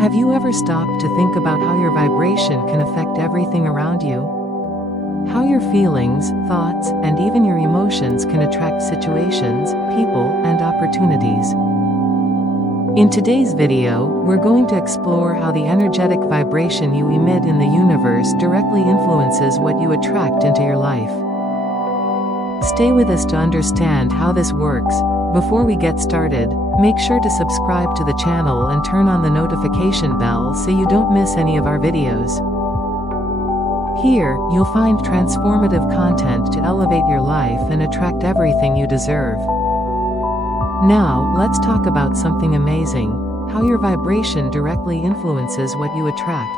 Have you ever stopped to think about how your vibration can affect everything around you? How your feelings, thoughts, and even your emotions can attract situations, people, and opportunities. In today's video, we're going to explore how the energetic vibration you emit in the universe directly influences what you attract into your life. Stay with us to understand how this works. Before we get started, make sure to subscribe to the channel and turn on the notification bell so you don't miss any of our videos. Here, you'll find transformative content to elevate your life and attract everything you deserve. Now, let's talk about something amazing: how your vibration directly influences what you attract.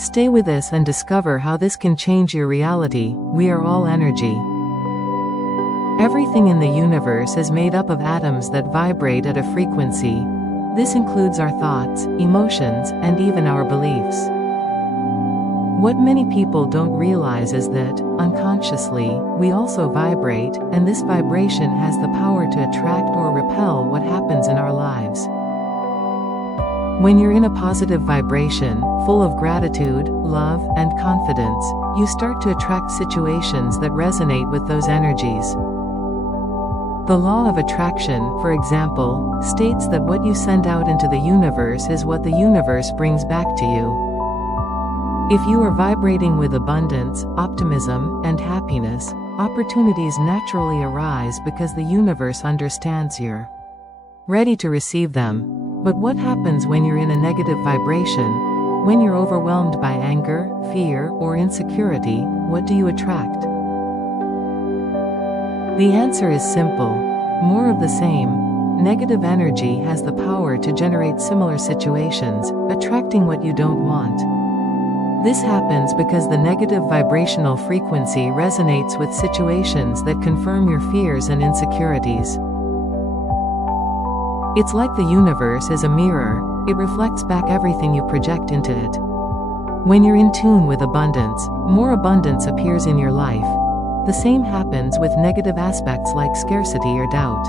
Stay with us and discover how this can change your reality. We are all energy. Everything in the universe is made up of atoms that vibrate at a frequency. This includes our thoughts, emotions, and even our beliefs. What many people don't realize is that, unconsciously, we also vibrate, and this vibration has the power to attract or repel what happens in our lives. When you're in a positive vibration, full of gratitude, love, and confidence, you start to attract situations that resonate with those energies. The law of attraction, for example, states that what you send out into the universe is what the universe brings back to you. If you are vibrating with abundance, optimism, and happiness, opportunities naturally arise because the universe understands you're ready to receive them. But what happens when you're in a negative vibration? When you're overwhelmed by anger, fear, or insecurity, what do you attract? The answer is simple: more of the same. Negative energy has the power to generate similar situations, attracting what you don't want. This happens because the negative vibrational frequency resonates with situations that confirm your fears and insecurities. It's like the universe is a mirror. It reflects back everything you project into it. When you're in tune with abundance, more abundance appears in your life. The same happens with negative aspects like scarcity or doubt.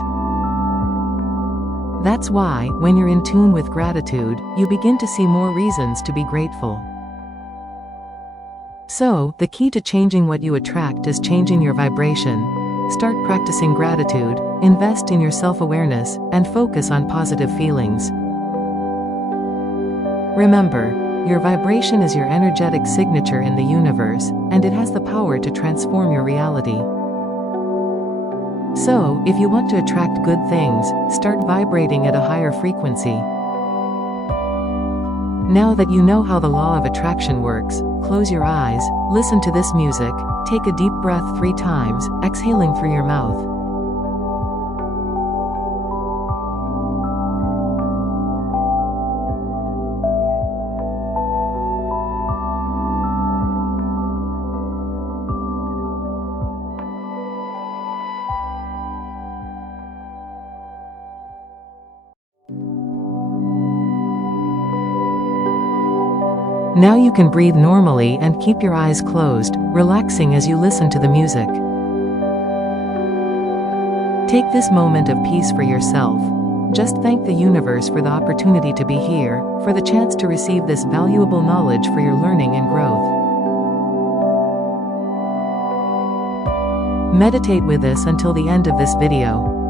That's why, when you're in tune with gratitude, you begin to see more reasons to be grateful. So, the key to changing what you attract is changing your vibration. Start practicing gratitude, invest in your self-awareness, and focus on positive feelings. Remember, your vibration is your energetic signature in the universe, and it has the power to transform your reality. So, if you want to attract good things, start vibrating at a higher frequency. Now that you know how the law of attraction works, close your eyes, listen to this music, take a deep breath 3 times, exhaling through your mouth. Now you can breathe normally and keep your eyes closed, relaxing as you listen to the music. Take this moment of peace for yourself. Just thank the universe for the opportunity to be here, for the chance to receive this valuable knowledge for your learning and growth. Meditate with us until the end of this video.